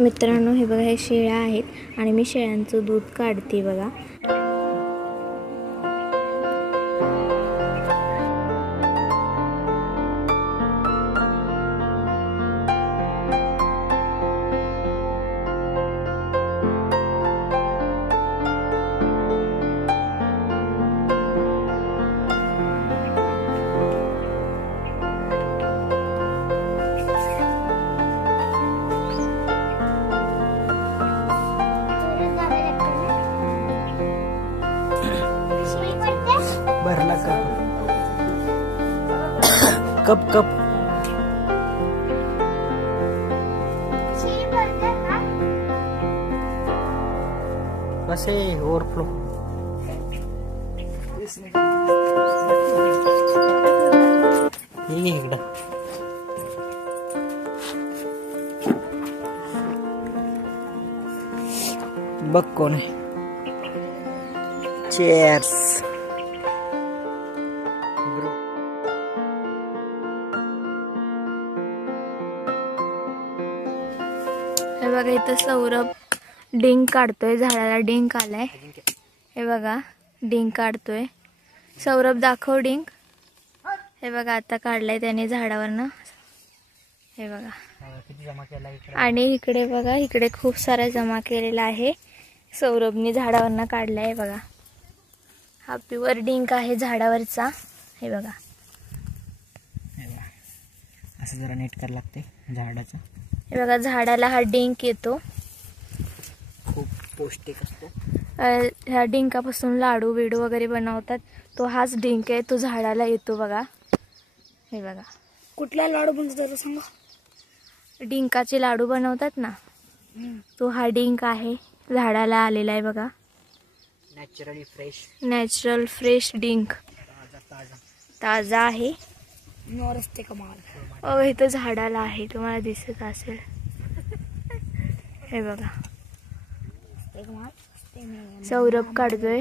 मित्रांनो हे बघा, हे शेळ्या आहेत आणि मी शेळ्यांचं दूध काढते बघा. भरला कप कप बस ओवरफ्लो. इकडं बघ कोण आहे. चेअर्स. हे बघा इथं सौरभ डिंक काढतोय, झाडाला डिंक आलाय. हे बघा डिंक काढतोय सौरभ, दाखव डिंक. हे बघा आता काढलाय त्याने झाडावरनं. हे बघा आणि इकडे बघा, इकडे खूप सारा जमा केलेला आहे. सौरभने झाडावरनं काढलाय. बघा हा प्युअर डिंक आहे झाडावरचा. हे बघा असं जरा नीट करायला लागते झाडाचं. हे बघा झाडाला हा डिंक येतो, खूप पौष्टिक असतो. ह्या डिंकापासून लाडू बिडू वगैरे बनवतात. तो हाच डिंक आहे, तो झाडाला येतो बघा. हे बघा कुठला लाडू बनवतात सांगा. डिंकाचे लाडू बनवतात ना, तो हा डिंक आहे, झाडाला आलेला आहे बघा. नॅचरल फ्रेश डिंक, ताजा आहे. नोरस्ते कमाल. इथं झाडाला आहे, तुम्हाला दिसत असेल. हे बघा सौरभ काढतोय.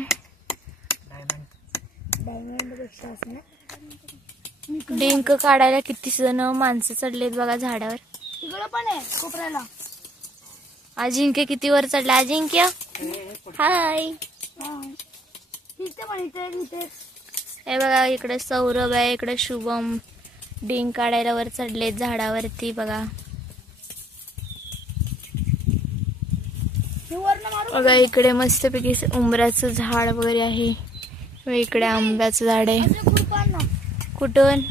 डिंक काढायला किती जण माणसं चढलेत बघा झाडावर. इकडं पण आहे कोपऱ्याला. अजिंक्य किती वर चढला. अजिंक्य हाय. हे बघा इकडे सौरभ आहे, इकडे शुभम डिंक काढायला वर चढलेत झाडावरती बघा. बघा इकडे मस्तपैकी उंबराचं झाड वगैरे आहे. इकडे आंब्याचं झाड आहे. कुठून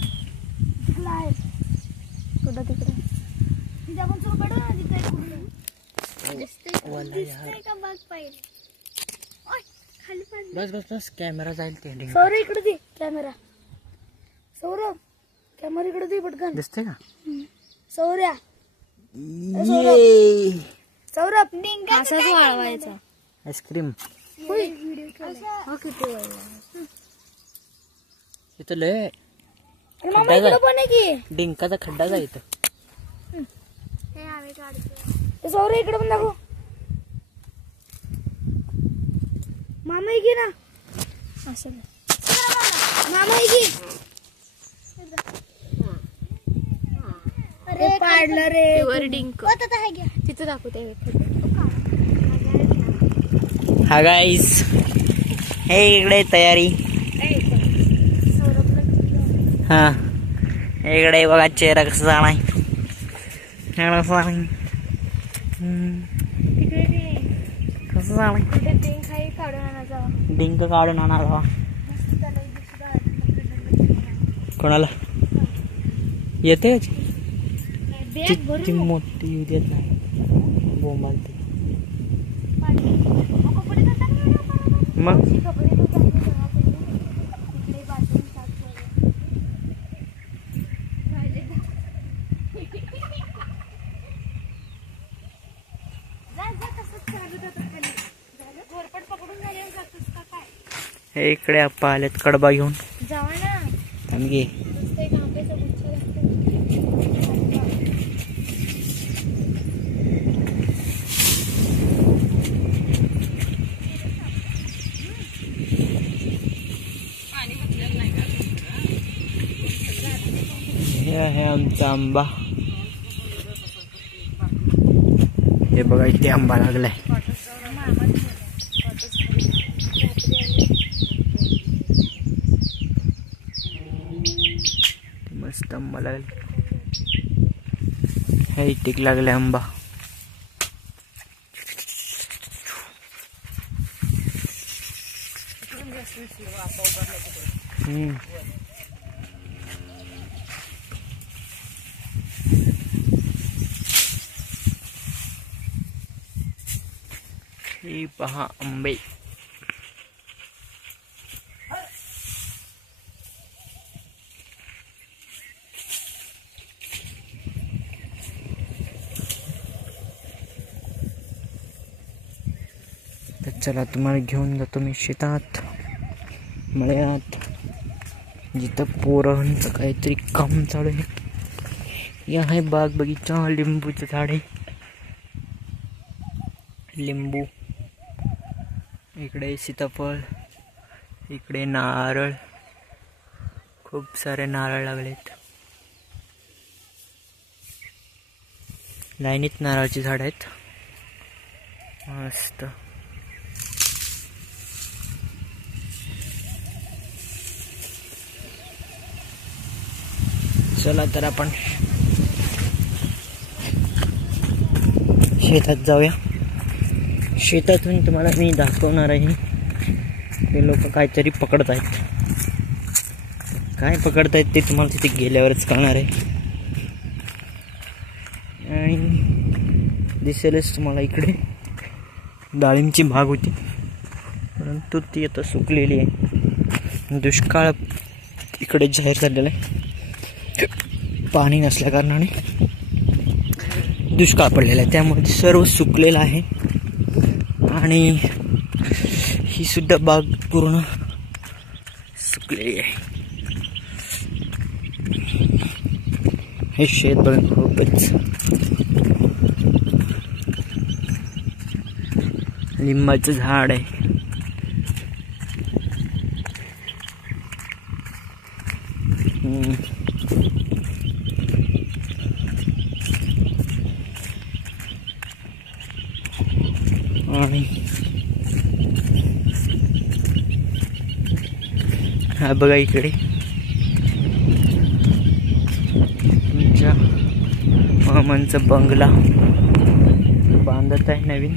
कुठं तिकडे बस बस बस कॅमेरा जाईल ते. सौरभ इकडे दे कॅमेरा. सौरभ कॅमेरा इकडे दे पटकन. दिसते का सौर्या. सौरभ असाच वाळवायचा. आईस्क्रीम इथं लय डिंकाचा खड्डा जा इथं. सौर्य इकडे पण दाखव. मामा घे ना. असं मामा घे. अरे काढलं रे प्युअर डिंक. तिथं दाखवते. हा गाईस, हे इकडे तयारी. हा इकडे बघा चेहरा कसा झालाय. कसं झालाय. डिंक काढून आणा. कोणाला येते ती मोठी येऊ देत नाही. बोंबालते मग. हे इकडे आप्पा आलेत कडबा घेऊन. जावा ना. थांबगे. हे आहे आमचा आंबा. हे हे बघा इथे आंबा लागलाय. मस्त आंबा लागला. हे इथे लागलाय आंबा. हे पहा आंबे. तर चला तुम्हाला घेऊन जातो मी शेतात, मळ्यात, जिथं पोरांचं काहीतरी काम चालू आहे. हे आहे बाग बगीचा. लिंबूचं झाड आहे. लिंबू, इकडे सीताफळ, इकडे नारळ. खूप सारे नारळ लागलेत. लाईनीत नारळाची झाड आहेत. मस्त. चला तर आपण शेतात जाऊया. शेतातून तुम्हाला मी दाखवणार आहे. ते लोक काहीतरी पकडत आहेत. काय पकडतायत ते तुम्हाला तिथे गेल्यावरच कळणार आहे. आणि दिसेलच तुम्हाला इकडे डाळिंबची बाग होती, परंतु ती आता सुकलेली आहे. दुष्काळ इकडे जाहीर झालेला आहे. पाणी नसल्या कारणाने दुष्काळ पडलेला आहे. त्यामुळे सर्व सुकलेलं आहे. आणि ही सुद्धा बाग पूर्ण सुकलेली आहे. हे शेत बघा खूपच. लिंबाचं झाड आहे. आणि हा बघा इकडे तुमच्या मामांचा बंगला बांधत आहे नवीन.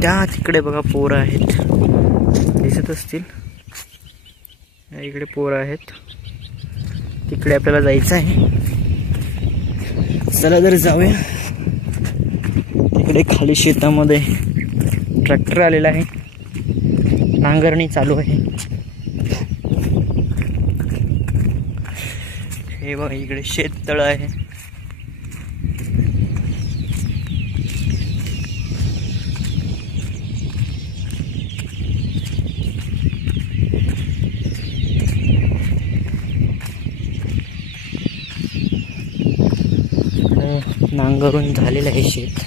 त्या तिकडे बघा पोरं आहेत, दिसत असतील. इकडे पोरं आहेत. तिकडे आपल्याला जायचं आहे. चला जर जाऊया. तिकडे खाली शेतामध्ये ट्रॅक्टर आलेला आहे. नांगरणी चालू आहे. हे बघा इकडे शेततळ आहे. नांगरून झालेलं आहे शेत.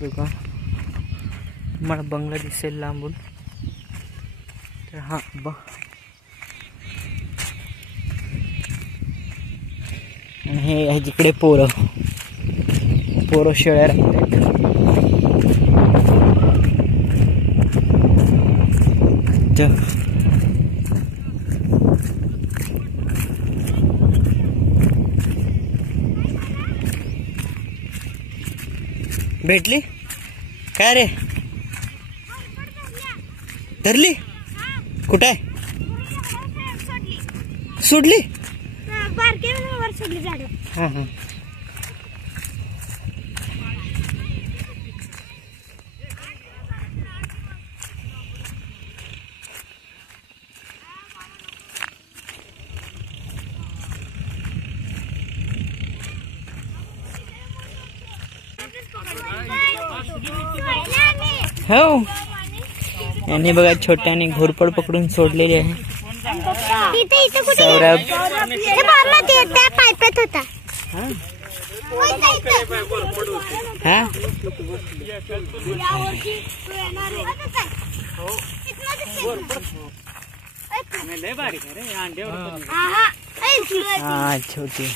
बघा मला बंगला दिसेल लांबून. तर हा आणि हे आहे जिकडे पोरं शेळ्या राहतात. भेटली काय रे? धरली? कुठे आहे? सोडली? हां हां. हो यांनी बघा छोट्याने घोरपड पकडून सोडलेली आहे. सौरभ पायपत होता. हा हा छोटी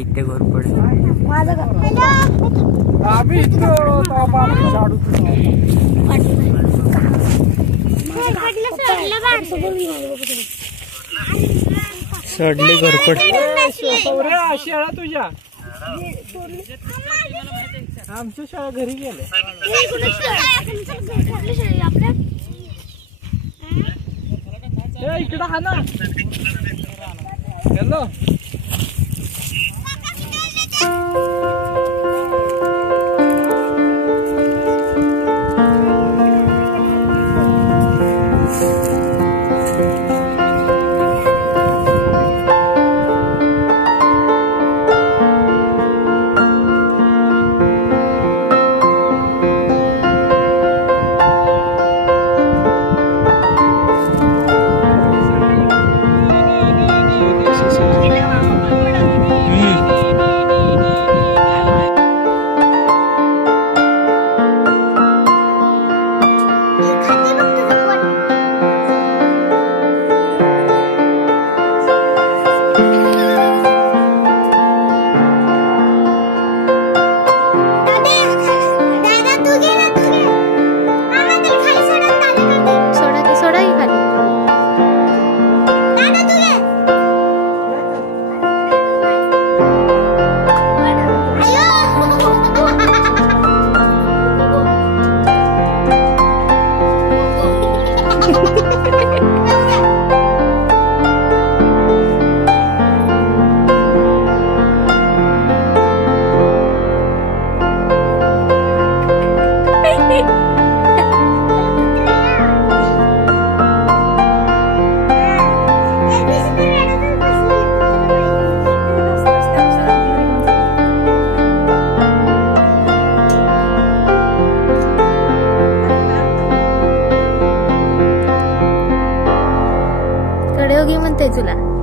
इथे घोरपड सोडली घोरपड. शाळा तुझ्या आमच्या शाळा घरी गेल्या. इकडं हा ना. हॅलो कडे म्हणते तुला.